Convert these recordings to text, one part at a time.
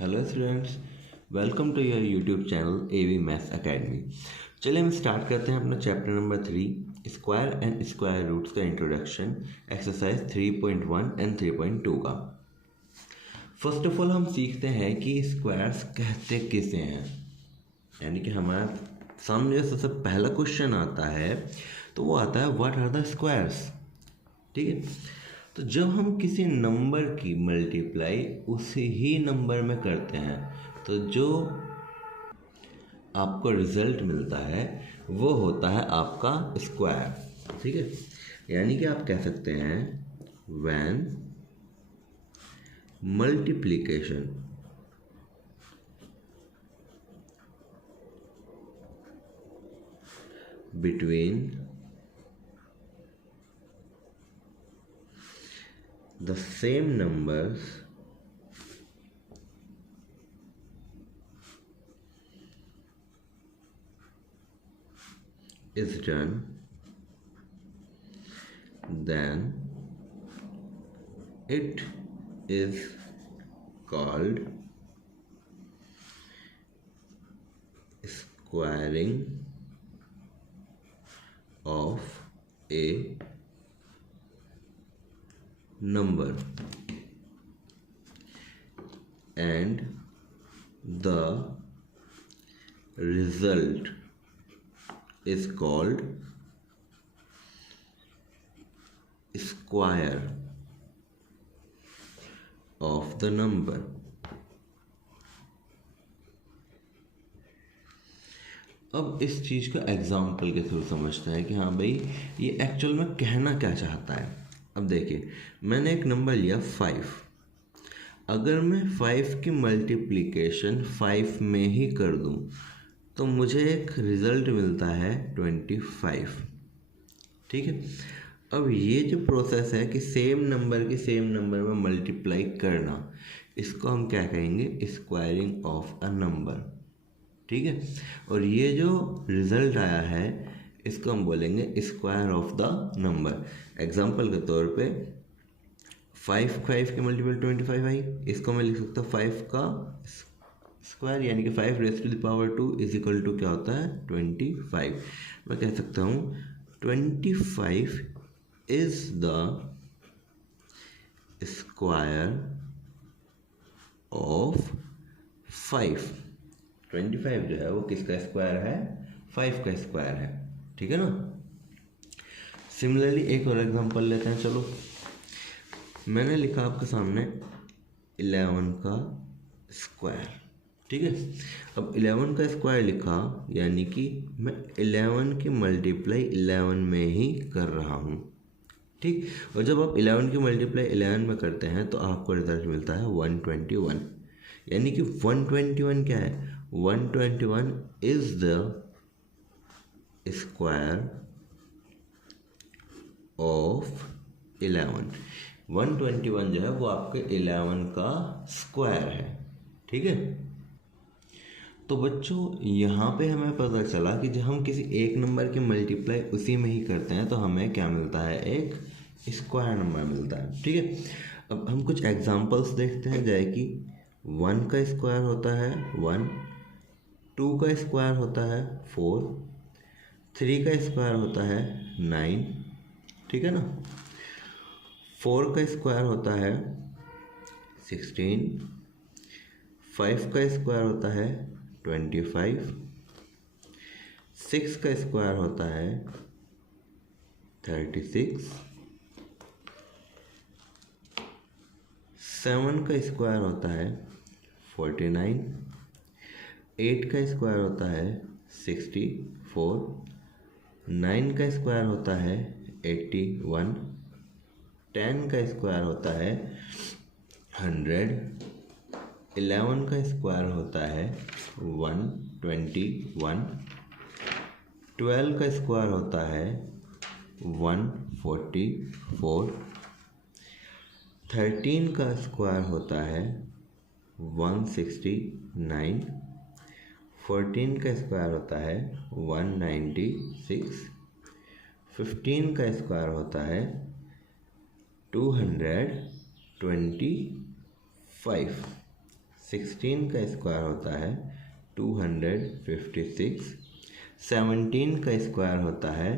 Hello students, welcome to your YouTube channel AV maths academy. चलिए हम start करते हैं अपना chapter number 3 square and square roots का इंट्रोडक्शन, एक्सरसाइज 3.1 एंड 3.2 का। फर्स्ट ऑफ ऑल हम सीखते हैं कि स्क्वायर्स कहते किसे हैं, यानी कि हमारा सामने जो सबसे पहला क्वेश्चन आता है तो वो आता है व्हाट आर द स्क्वायर्स। ठीक है, तो जब हम किसी नंबर की मल्टीप्लाई उसी ही नंबर में करते हैं तो जो आपको रिजल्ट मिलता है वो होता है आपका स्क्वायर। ठीक है, यानी कि आप कह सकते हैं when multiplication between the same numbers is done, then it is called squaring of a number, and the result is called square of the number। अब इस चीज़ को एग्जाम्पल के थ्रू समझते हैं कि हाँ भाई ये एक्चुअल में कहना क्या चाहता है। अब देखिए, मैंने एक नंबर लिया 5। अगर मैं 5 की मल्टीप्लिकेशन 5 में ही कर दूं तो मुझे एक रिज़ल्ट मिलता है 25। ठीक है, अब ये जो प्रोसेस है कि सेम नंबर की सेम नंबर में मल्टीप्लाई करना, इसको हम क्या कहेंगे, स्क्वायरिंग ऑफ अ नंबर। ठीक है, और ये जो रिज़ल्ट आया है इसको हम बोलेंगे square of the number. Example के तौर पे 5 की मल्टीपल 25 आई, इसको मैं लिख सकता हूँ 5 का स्क्वायर, यानी कि 5 raise to the power 2 is equal to क्या होता है 25। मैं कह सकता हूँ 25 इज द स्क्वायर ऑफ 5। 25 जो है वो किसका स्क्वायर है, 5 का स्क्वायर है। ठीक है ना। सिमिलरली एक और एग्जांपल लेते हैं। चलो, मैंने लिखा आपके सामने 11 का स्क्वायर। ठीक है, अब 11 का स्क्वायर लिखा यानी कि मैं 11 की मल्टीप्लाई 11 में ही कर रहा हूँ। ठीक, और जब आप 11 की मल्टीप्लाई 11 में करते हैं तो आपको रिजल्ट मिलता है 121। यानी कि 121 क्या है, 121 इज द स्क्वायर ऑफ 11। 121 जो है वो आपके 11 का स्क्वायर है। ठीक है, तो बच्चों यहाँ पे हमें पता चला कि जब हम किसी एक नंबर की मल्टीप्लाई उसी में ही करते हैं तो हमें क्या मिलता है, एक स्क्वायर नंबर मिलता है। ठीक है, अब हम कुछ एग्जांपल्स देखते हैं, जैसे कि 1 का स्क्वायर होता है 1, 2 का स्क्वायर होता है 4, 3 का स्क्वायर होता है 9। ठीक है ना, 4 का स्क्वायर होता है 16, 5 का स्क्वायर होता है 25, 6 का स्क्वायर होता है 36, 7 का स्क्वायर होता है 49, 8 का स्क्वायर होता है 64, 9 का स्क्वायर होता है 81, 10 का स्क्वायर होता है 100, 11 का स्क्वायर होता है 121, 12 का स्क्वायर होता है 144, 13 का स्क्वायर होता है 169, 14 का स्क्वायर होता है 196, 15 का स्क्वायर होता है 225, 16 का स्क्वायर होता है 256, 17 का स्क्वायर होता है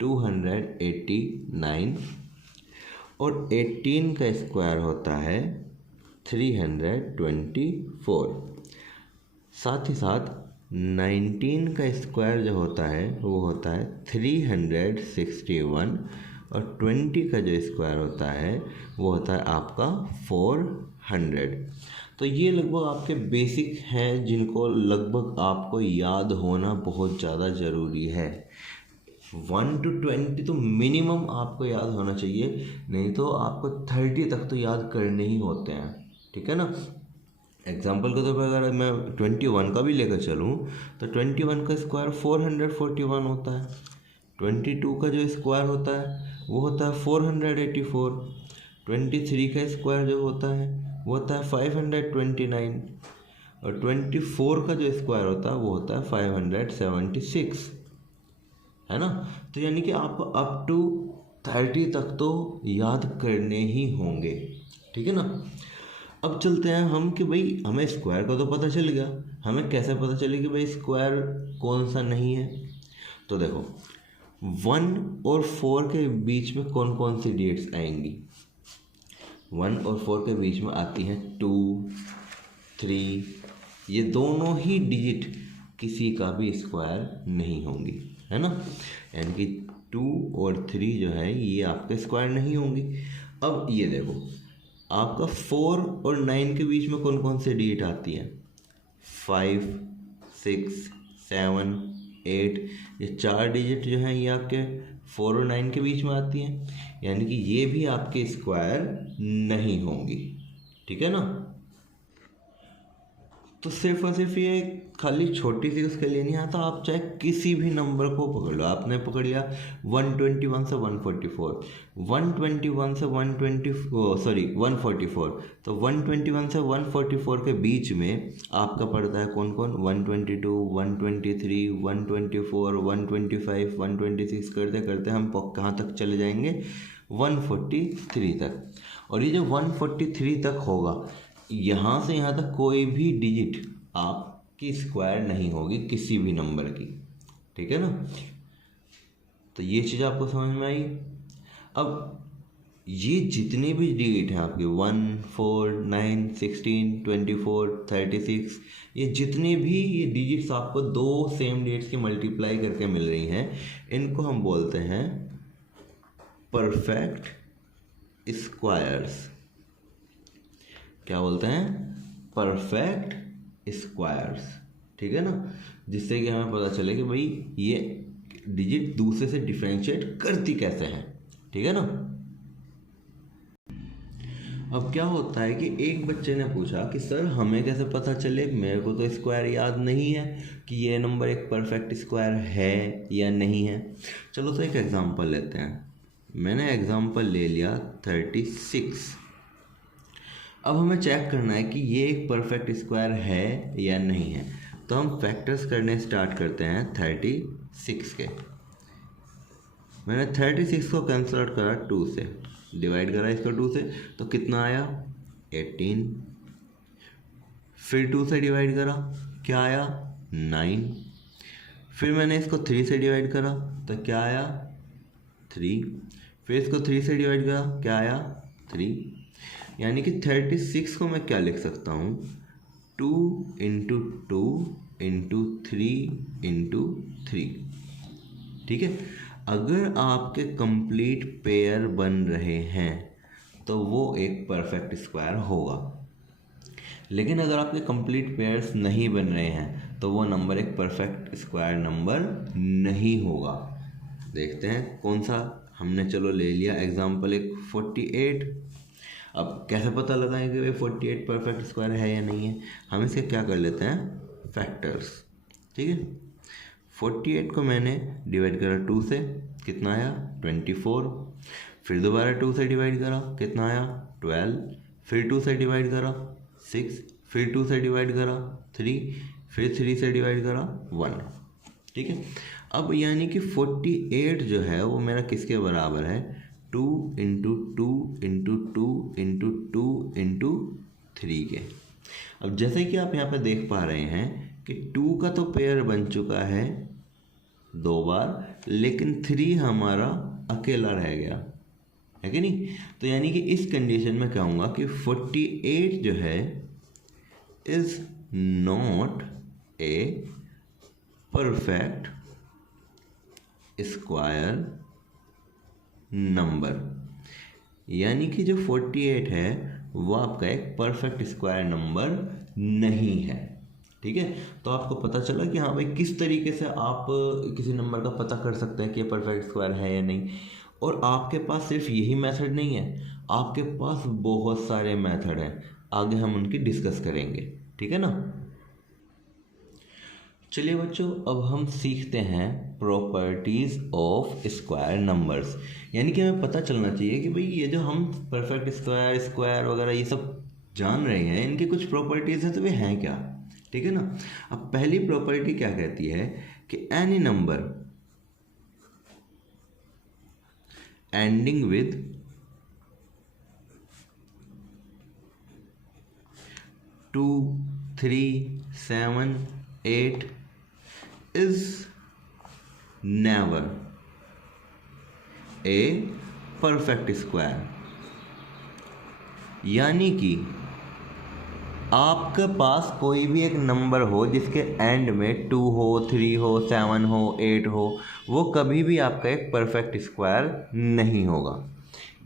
289 और 18 का स्क्वायर होता है 324। साथ ही साथ 19 का स्क्वायर जो होता है वो होता है 361 और 20 का जो स्क्वायर होता है वो होता है आपका 400। तो ये लगभग आपके बेसिक हैं जिनको लगभग आपको याद होना बहुत ज़्यादा ज़रूरी है। 1 to 20 तो मिनिमम आपको याद होना चाहिए, नहीं तो आपको 30 तक तो याद करने ही होते हैं, ठीक है ना। एग्जाम्पल के तौर पर अगर मैं 21 का भी लेकर चलूँ तो 21 का स्क्वायर 441 होता है, 22 का जो स्क्वायर होता है वो होता है 484, 23 का स्क्वायर जो होता है वो होता है 529 और 24 का जो स्क्वायर होता है वो होता है 576, है ना। तो यानी कि आपको अप टू 30 तक तो याद करने ही होंगे, ठीक है ना। अब चलते हैं हम कि भाई हमें स्क्वायर का तो पता चल गया, हमें कैसे पता चले कि भाई स्क्वायर कौन सा नहीं है। तो देखो 1 और 4 के बीच में कौन कौन सी डिजिट्स आएंगी। 1 और 4 के बीच में आती हैं 2, 3, ये दोनों ही डिजिट किसी का भी स्क्वायर नहीं होंगी, है ना। यानी कि 2 और 3 जो है ये आपके स्क्वायर नहीं होंगी। अब ये देखो आपका 4 और 9 के बीच में कौन कौन से डिजिट आती हैं, 5, 6, 7, 8, ये 4 डिजिट जो हैं ये आपके 4 और 9 के बीच में आती हैं, यानी कि ये भी आपके स्क्वायर नहीं होंगी, ठीक है ना। तो सिर्फ और सिर्फ ये खाली छोटी सी उसके लिए नहीं आता, आप चाहे किसी भी नंबर को पकड़ लो। आपने पकड़ लिया 121 से 144, 121 से 144, तो 121 से 144 के बीच में आपका पड़ता है कौन कौन, 122, 123, 124, 125, 126 करते करते हम कहाँ तक चले जाएंगे, 143 तक। और ये जो 143 तक होगा, यहाँ से यहाँ तक कोई भी डिजिट आपकी स्क्वायर नहीं होगी किसी भी नंबर की, ठीक है ना। तो ये चीज़ आपको समझ में आई। अब ये जितने भी डिजिट हैं आपके 1, 4, 9, 16, 24, 36, ये जितने भी ये डिजिट्स आपको दो सेम डिजिट्स की मल्टीप्लाई करके मिल रही हैं, इनको हम बोलते हैं परफेक्ट स्क्वायर्स। क्या बोलते हैं, परफेक्ट स्क्वायर्स, ठीक है ना। जिससे कि हमें पता चले कि भाई ये डिजिट दूसरे से डिफरेंशिएट करती कैसे हैं, ठीक है ना। अब क्या होता है कि एक बच्चे ने पूछा कि सर हमें कैसे पता चले, मेरे को तो स्क्वायर याद नहीं है कि ये नंबर एक परफेक्ट स्क्वायर है या नहीं है। चलो तो एक एग्जांपल लेते हैं। मैंने एग्जांपल ले लिया 36। अब हमें चेक करना है कि ये एक परफेक्ट स्क्वायर है या नहीं है। तो हम फैक्टर्स करने स्टार्ट करते हैं 36 के। मैंने 36 को कैंसिल आउट करा 2 से, डिवाइड करा इसको 2 से, तो कितना आया 18। फिर 2 से डिवाइड करा, क्या आया 9। फिर मैंने इसको 3 से डिवाइड करा तो क्या आया 3। फिर इसको 3 से डिवाइड करा, क्या आया 3। यानी कि 36 को मैं क्या लिख सकता हूँ, 2 × 2 × 3 × 3, ठीक है। अगर आपके कंप्लीट पेयर बन रहे हैं तो वो एक परफेक्ट स्क्वायर होगा। लेकिन अगर आपके कंप्लीट पेयर्स नहीं बन रहे हैं तो वो नंबर एक परफेक्ट स्क्वायर नंबर नहीं होगा। देखते हैं कौन सा हमने, चलो ले लिया एग्जांपल एक 48। अब कैसे पता लगाएं कि भाई 48 परफेक्ट स्क्वायर है या नहीं है। हम इसके क्या कर लेते हैं, फैक्टर्स, ठीक है। 48 को मैंने डिवाइड करा 2 से, कितना आया 24। फिर दोबारा 2 से डिवाइड करा, कितना आया 12। फिर 2 से डिवाइड करा 6, फिर 2 से डिवाइड करा 3, फिर 3 से डिवाइड करा 1, ठीक है। अब यानी कि 48 जो है वो मेरा किसके बराबर है, 2 × 2 × 2 × 2 × 3 के, अब जैसे कि आप यहाँ पे देख पा रहे हैं कि 2 का तो पेयर बन चुका है 2 बार, लेकिन 3 हमारा अकेला रह गया है कि नहीं। तो यानी कि इस कंडीशन में कहूँगा कि 48 जो है is not a perfect square number. यानी कि जो 48 है वो आपका एक परफेक्ट स्क्वायर नंबर नहीं है। ठीक है, तो आपको पता चला कि हाँ भाई किस तरीके से आप किसी नंबर का पता कर सकते हैं कि ये परफेक्ट स्क्वायर है या नहीं। और आपके पास सिर्फ यही मेथड नहीं है, आपके पास बहुत सारे मेथड हैं, आगे हम उनकी डिस्कस करेंगे। ठीक है ना। चलिए बच्चों, अब हम सीखते हैं प्रॉपर्टीज़ ऑफ स्क्वायर नंबर्स। यानी कि हमें पता चलना चाहिए कि भाई ये जो हम परफेक्ट स्क्वायर, स्क्वायर वगैरह ये सब जान रहे हैं, इनकी कुछ प्रॉपर्टीज़ हैं तो वे हैं क्या। ठीक है ना। अब पहली प्रॉपर्टी क्या कहती है कि any number ending with 2, 3, 7, 8 is never a perfect square। यानी कि आपके पास कोई भी एक नंबर हो जिसके एंड में 2 हो, 3 हो, 7 हो, 8 हो, वो कभी भी आपका एक परफेक्ट स्क्वायर नहीं होगा।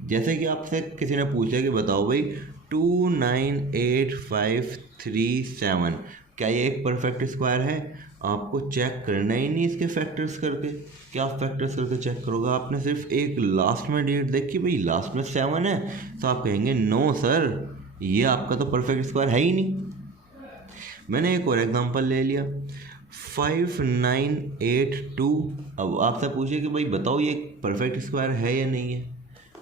जैसे कि आपसे किसी ने पूछा कि बताओ भाई 2, 9, 8, 5, 3, 7 क्या ये एक परफेक्ट स्क्वायर है। आपको चेक करना ही नहीं इसके फैक्टर्स करके। क्या फैक्टर्स करके चेक करोगे, आपने सिर्फ एक लास्ट में डेट देखी भाई लास्ट में 7 है, तो आप कहेंगे नो सर ये आपका तो परफेक्ट स्क्वायर है ही नहीं। मैंने एक और एग्जांपल ले लिया 5, 9, 8, 2। अब आपसे पूछिए कि भाई बताओ ये परफेक्ट स्क्वायर है या नहीं है,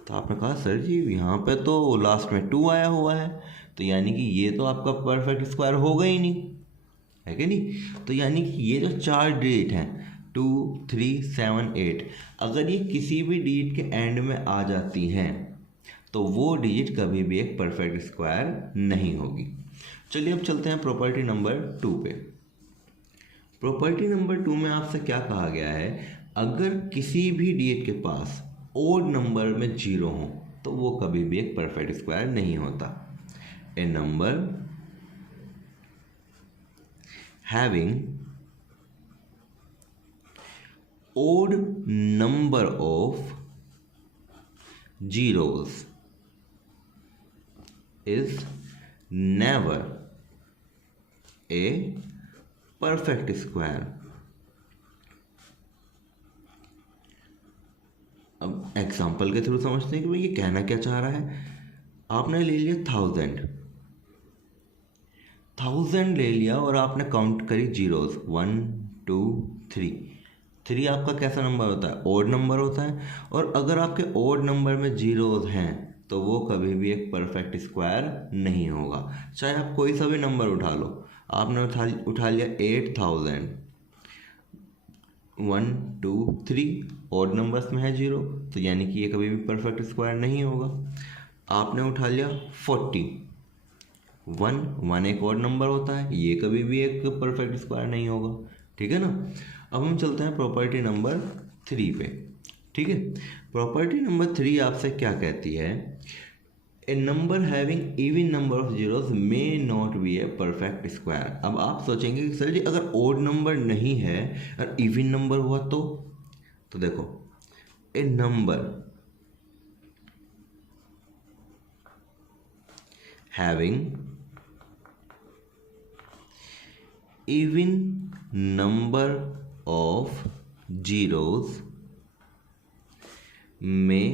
तो आपने कहा सर जी यहाँ पे तो लास्ट में 2 आया हुआ है, तो यानी कि ये तो आपका परफेक्ट स्क्वायर होगा ही नहीं, है कि नहीं। तो यानी कि ये जो 4 डिजिट हैं 2, 3, 7, 8, अगर ये किसी भी डिजिट के एंड में आ जाती हैं तो वो डिजिट कभी भी एक परफेक्ट स्क्वायर नहीं होगी। चलिए अब चलते हैं प्रॉपर्टी नंबर 2 पे। प्रॉपर्टी नंबर 2 में आपसे क्या कहा गया है, अगर किसी भी डिजिट के पास ओड नंबर में 0 हो तो वो कभी भी एक परफेक्ट स्क्वायर नहीं होता। A number having odd number of zeros is never a perfect square। अब एग्जाम्पल के थ्रू समझते हैं कि भाई ये कहना क्या चाह रहा है। आपने ले लिया 1000 ले लिया और आपने काउंट करी जीरोस 1, 2, 3 आपका कैसा नंबर होता है, ओड नंबर होता है। और अगर आपके ओड नंबर में जीरोस हैं तो वो कभी भी एक परफेक्ट स्क्वायर नहीं होगा। चाहे आप कोई सा भी नंबर उठा लो, आपने उठा लिया 8000, 1, 2, 3 ओड नंबर्स में है 0, तो यानी कि ये कभी भी परफेक्ट स्क्वायर नहीं होगा। आपने उठा लिया 40, 1 एक ओड नंबर होता है, ये कभी भी एक परफेक्ट स्क्वायर नहीं होगा। ठीक है ना। अब हम चलते हैं प्रॉपर्टी नंबर 3 पे। ठीक है, प्रॉपर्टी नंबर 3 आपसे क्या कहती है, a number having even number of zeros may not be a perfect square. अब आप सोचेंगे कि सर जी अगर ओड नंबर नहीं है और इवन नंबर हुआ तो देखो a number having even number of zeros may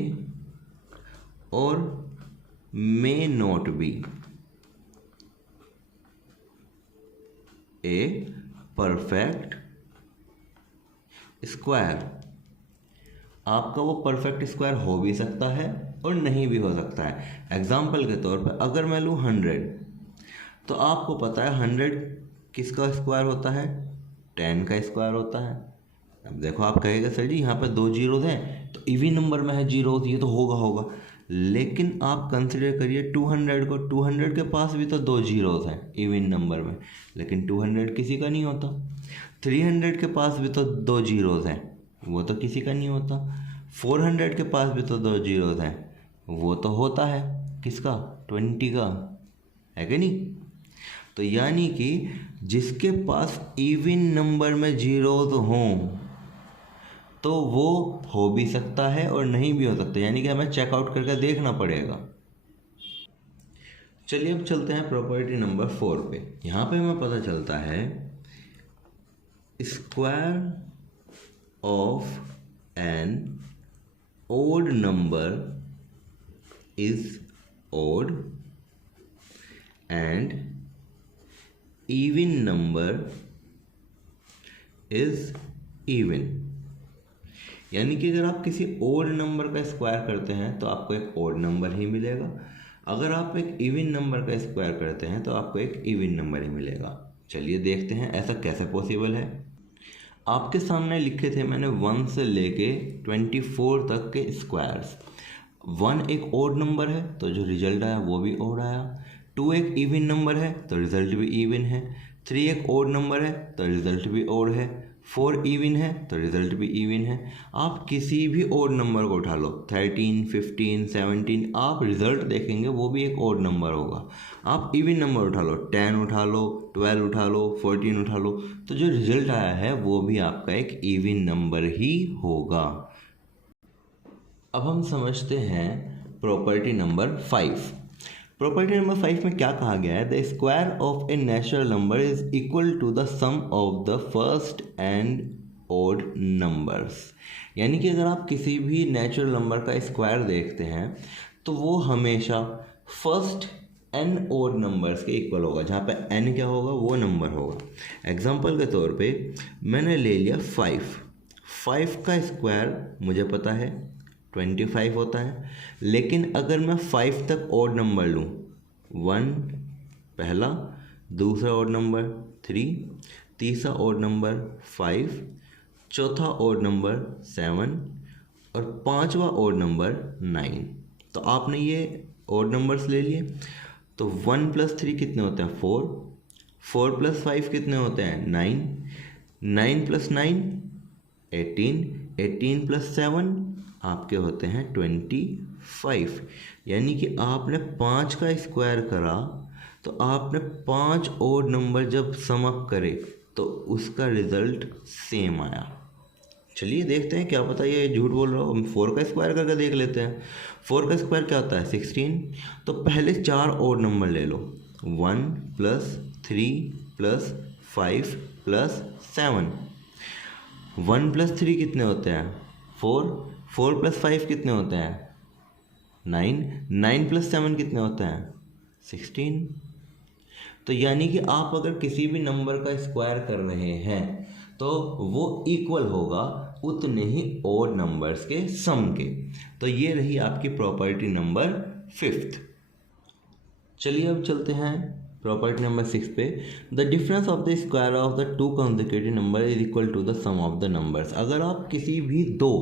or may not be a perfect square. आपका वो परफेक्ट स्क्वायर हो भी सकता है और नहीं भी हो सकता है। एग्जाम्पल के तौर पर अगर मैं लूँ 100, तो आपको पता है 100 किसका स्क्वायर होता है, 10 का स्क्वायर होता है। अब देखो आप कहेगा सर जी यहाँ पे 2 जीरोज हैं तो इवन नंबर में है जीरोज, ये तो होगा। लेकिन आप कंसिडर करिए 200 को, 200 के पास भी तो 2 जीरोस हैं इवन नंबर में, लेकिन 200 किसी का नहीं होता। 300 के पास भी तो 2 जीरोस हैं, वो तो किसी का नहीं होता। 400 के पास भी तो 2 जीरोस हैं, वो तो होता है किसका, 20 का, है कि नहीं। तो यानी कि जिसके पास इवन नंबर में जीरोस हों तो वो हो भी सकता है और नहीं भी हो सकता, यानी कि हमें चेकआउट करके देखना पड़ेगा। चलिए अब चलते हैं प्रॉपर्टी नंबर 4 पे। यहाँ पे हमें पता चलता है square of an odd number is odd and even number is even. यानी कि अगर आप किसी ओड नंबर का स्क्वायर करते हैं तो आपको एक ओड नंबर ही मिलेगा, अगर आप एक इवन नंबर का स्क्वायर करते हैं तो आपको एक इवन नंबर ही मिलेगा। चलिए देखते हैं ऐसा कैसे पॉसिबल है। आपके सामने लिखे थे मैंने 1 से लेके 24 तक के स्क्वायर्स। 1 एक ओड नंबर है तो जो रिजल्ट आया वो भी ओड आया। 2 एक इवन नंबर है तो रिजल्ट भी इवन है। 3 एक ओड नंबर है तो रिजल्ट भी ओड है। 4 इवन है तो रिजल्ट भी इवन है। आप किसी भी ओड नंबर को उठा लो, 13, 15, 17, आप रिजल्ट देखेंगे वो भी एक ओड नंबर होगा। आप इवन नंबर उठा लो, 10 उठा लो, 12 उठा लो, 14 उठा लो, तो जो रिजल्ट आया है वो भी आपका एक इवन नंबर ही होगा। अब हम समझते हैं प्रॉपर्टी नंबर 5। प्रॉपर्टी नंबर 5 में क्या कहा गया है, the square of a natural number is equal to the sum of the first and odd numbers. यानी कि अगर आप किसी भी नेचुरल नंबर का स्क्वायर देखते हैं तो वो हमेशा फर्स्ट एन ओड नंबर्स के इक्वल होगा, जहाँ पे एन क्या होगा, वो नंबर होगा। एग्जाम्पल के तौर पे मैंने ले लिया 5 का स्क्वायर मुझे पता है 25 होता है, लेकिन अगर मैं 5 तक ओड नंबर लूँ, 1 पहला, दूसरा ओड नंबर 3, तीसरा ओड नंबर 5, चौथा ओड नंबर 7 और पांचवा ओड नंबर 9, तो आपने ये ओड नंबर्स ले लिए। तो 1 + 3 कितने होते हैं, 4, 4 + 5 कितने होते हैं, 9, 9 + 9 18, 18 + 7 आपके होते हैं 25। यानी कि आपने 5 का स्क्वायर करा तो आपने 5 ओड नंबर जब सम अप करे तो उसका रिजल्ट सेम आया। चलिए देखते हैं, क्या पता ये झूठ बोल रहा हो। हम 4 का स्क्वायर करके देख लेते हैं। 4 का स्क्वायर क्या होता है, 16। तो पहले 4 ओड नंबर ले लो, 1 + 3 + 5 + 7। 1 + 3 कितने होते हैं, 4, 4 + 5 कितने होते हैं, 9, 9 + 7 कितने होते हैं, 16। तो यानी कि आप अगर किसी भी नंबर का स्क्वायर कर रहे हैं तो वो इक्वल होगा उतने ही ओड नंबर्स के सम के। तो ये रही आपकी प्रॉपर्टी नंबर 5। चलिए अब चलते हैं प्रॉपर्टी नंबर 6 पे। The difference of the square of the 2 consecutive number is equal to the sum of the numbers. अगर आप किसी भी 2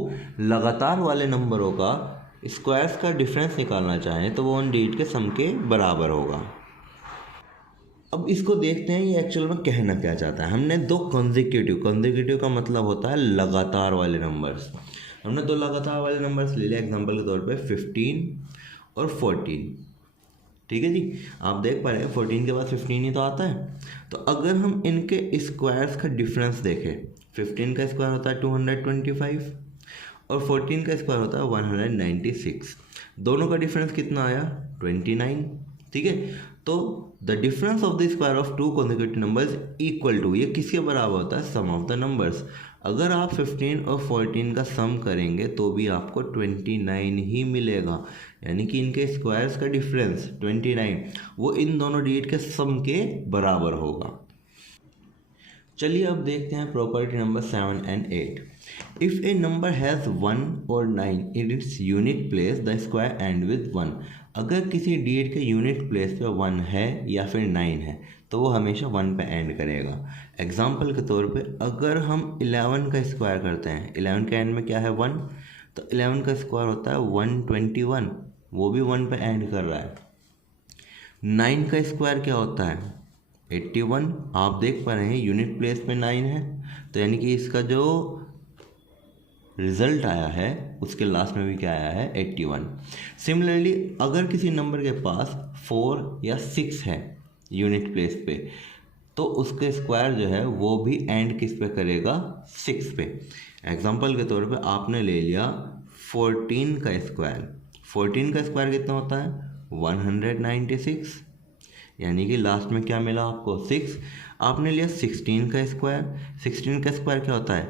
लगातार वाले नंबरों का स्क्वायर्स का डिफरेंस निकालना चाहें तो वो उन डिजिट के सम के बराबर होगा। अब इसको देखते हैं ये एक्चुअल में कहना क्या चाहता है। हमने 2 कॉन्जिक्यूटिव का मतलब होता है लगातार वाले नंबर्स। हमने 2 लगातार वाले नंबर्स ले लिया, एग्जाम्पल के तौर पे 15 और 14। ठीक है जी, आप देख पा रहे हैं 14 के बाद 15 ही तो आता है। तो अगर हम इनके स्क्वायर्स का डिफरेंस देखें, 15 का स्क्वायर होता है 225 और 14 का स्क्वायर होता है 196। दोनों का डिफरेंस कितना आया, 29। ठीक है, तो the difference of the square of 2 consecutive numbers equal to, ये किसके बराबर होता है, सम ऑफ द नंबर्स। अगर आप 15 और 14 का सम करेंगे तो भी आपको 29 ही मिलेगा। यानी कि इनके स्क्वायर्स का डिफरेंस 29 वो इन दोनों डिजिट के सम के बराबर होगा। चलिए अब देखते हैं property number 7 and 8। If A number has 1 और 9 in its unit place the square and with 1। अगर किसी डिजिट के यूनिट प्लेस पे 1 है या फिर 9 है तो वो हमेशा 1 पे एंड करेगा। एग्जाम्पल के तौर पे अगर हम 11 का स्क्वायर करते हैं, 11 के एंड में क्या है 1, तो 11 का स्क्वायर होता है 121। वो भी 1 पे एंड कर रहा है। 9 का स्क्वायर क्या होता है? 81। आप देख पा रहे हैं यूनिट प्लेस पे 9 है, तो यानी कि इसका जो रिजल्ट आया है उसके लास्ट में भी क्या आया है? 81। सिमिलरली अगर किसी नंबर के पास 4 या 6 है यूनिट प्लेस पे, तो उसके स्क्वायर जो है वो भी एंड किस पे करेगा? 6 पे। एग्जांपल के तौर पे आपने ले लिया 14 का स्क्वायर। 14 का स्क्वायर कितना होता है? 196, यानी कि लास्ट में क्या मिला आपको? 6। आपने लिया 16 का स्क्वायर। 16 का स्क्वायर क्या होता है?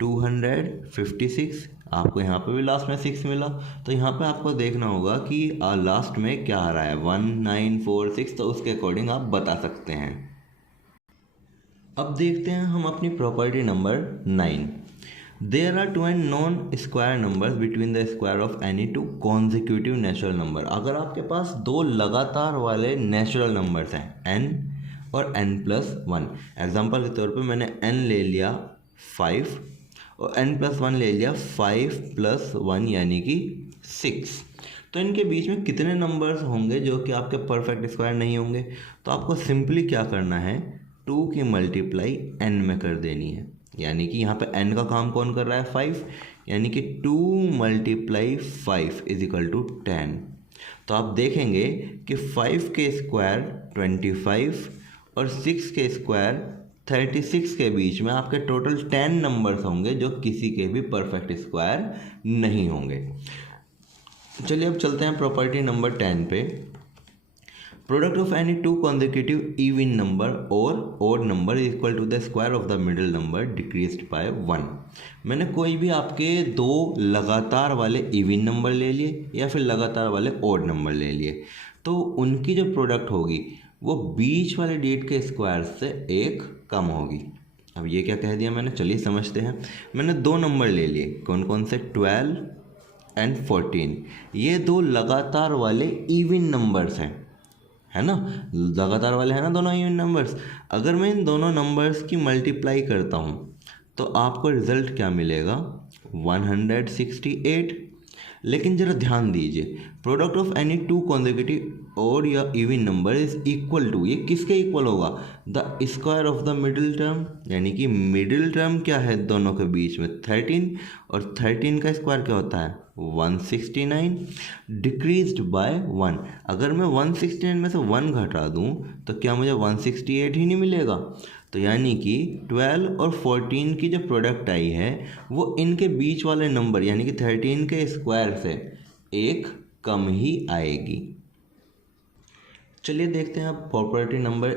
256। आपको यहाँ पे भी लास्ट में 6 मिला, तो यहाँ पे आपको देखना होगा कि लास्ट में क्या आ रहा है? 1946, तो उसके अकॉर्डिंग आप बता सकते हैं। अब देखते हैं हम अपनी property number 9। There are 2 non square numbers between the square of any two consecutive natural number. अगर आपके पास दो लगातार वाले नेचुरल नंबर्स हैं n और n+1, एग्जाम्पल के तौर पे मैंने n ले लिया 5 और n+1 ले लिया 5+1 यानी कि 6, तो इनके बीच में कितने नंबर्स होंगे जो कि आपके परफेक्ट स्क्वायर नहीं होंगे? तो आपको सिंपली क्या करना है? 2 की मल्टीप्लाई n में कर देनी है, यानी कि यहाँ पे n का काम कौन कर रहा है? 5, यानी कि 2 × 5 = 10। तो आप देखेंगे कि 5 के स्क्वायर 25 और 6 के स्क्वायर 36 के बीच में आपके टोटल 10 नंबर्स होंगे जो किसी के भी परफेक्ट स्क्वायर नहीं होंगे। चलिए अब चलते हैं प्रॉपर्टी नंबर 10 पे। Product of any two consecutive even number और odd number is equal to the square of the middle number decreased by 1। मैंने कोई भी आपके दो लगातार वाले इवन नंबर ले लिए या फिर लगातार वाले ओड नंबर ले लिए, तो उनकी जो प्रोडक्ट होगी वो बीच वाले डिजिट के स्क्वायर से एक कम होगी। अब ये क्या कह दिया मैंने? चलिए समझते हैं। मैंने दो नंबर ले लिए, कौन कौन से? 12 और 14। ये दो लगातार वाले इवन नंबर्स हैं, है ना? लगातार वाले हैं ना दोनों इवन नंबर्स। अगर मैं इन दोनों नंबर्स की मल्टीप्लाई करता हूँ तो आपको रिजल्ट क्या मिलेगा? 168। लेकिन ज़रा ध्यान दीजिए, product of any two consecutive और या even number is equal to, ये किसके इक्वल होगा? The square of the middle term, यानी कि मिडिल टर्म क्या है दोनों के बीच में? 13, और 13 का स्क्वायर क्या होता है? 169 डिक्रीज्ड बाय 1। अगर मैं 169 में से 1 घटा दूं तो क्या मुझे 168 ही नहीं मिलेगा? तो यानी कि 12 और 14 की जो प्रोडक्ट आई है वो इनके बीच वाले नंबर यानी कि 13 के स्क्वायर से एक कम ही आएगी। चलिए देखते हैं अब प्रॉपर्टी नंबर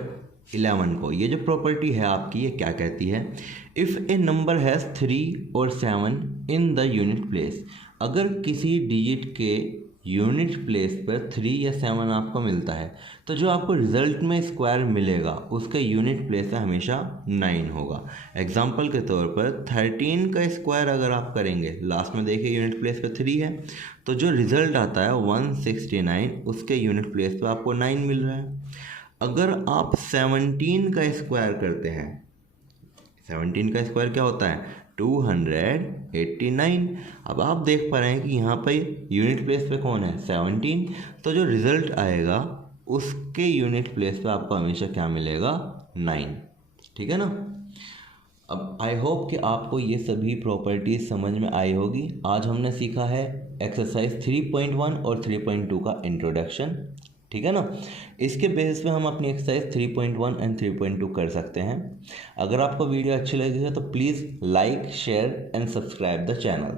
11 को। ये जो प्रॉपर्टी है आपकी, ये क्या कहती है? इफ़ ए नंबर हैज़ 3 और 7 इन द यूनिट प्लेस, अगर किसी डिजिट के यूनिट प्लेस पर 3 या 7 आपको मिलता है तो जो आपको रिजल्ट में स्क्वायर मिलेगा उसके यूनिट प्लेस से हमेशा 9 होगा। एग्जाम्पल के तौर पर 13 का स्क्वायर अगर आप करेंगे, लास्ट में देखिए यूनिट प्लेस पे 3 है, तो जो रिजल्ट आता है 169, उसके यूनिट प्लेस पे आपको 9 मिल रहा है। अगर आप 17 का स्क्वायर करते हैं, 17 का स्क्वायर क्या होता है? 289। अब आप देख पा रहे हैं कि यहाँ पर यूनिट प्लेस पे कौन है? 17, तो जो रिजल्ट आएगा उसके यूनिट प्लेस पे आपको हमेशा क्या मिलेगा? 9। ठीक है ना? अब आई होप कि आपको ये सभी प्रॉपर्टीज समझ में आई होगी। आज हमने सीखा है एक्सरसाइज 3.1 और 3.2 का इंट्रोडक्शन। ठीक है ना? इसके बेसिस पे हम अपनी एक्सरसाइज 3.1 एंड 3.2 कर सकते हैं। अगर आपको वीडियो अच्छी लगी है तो please like, share and subscribe the channel.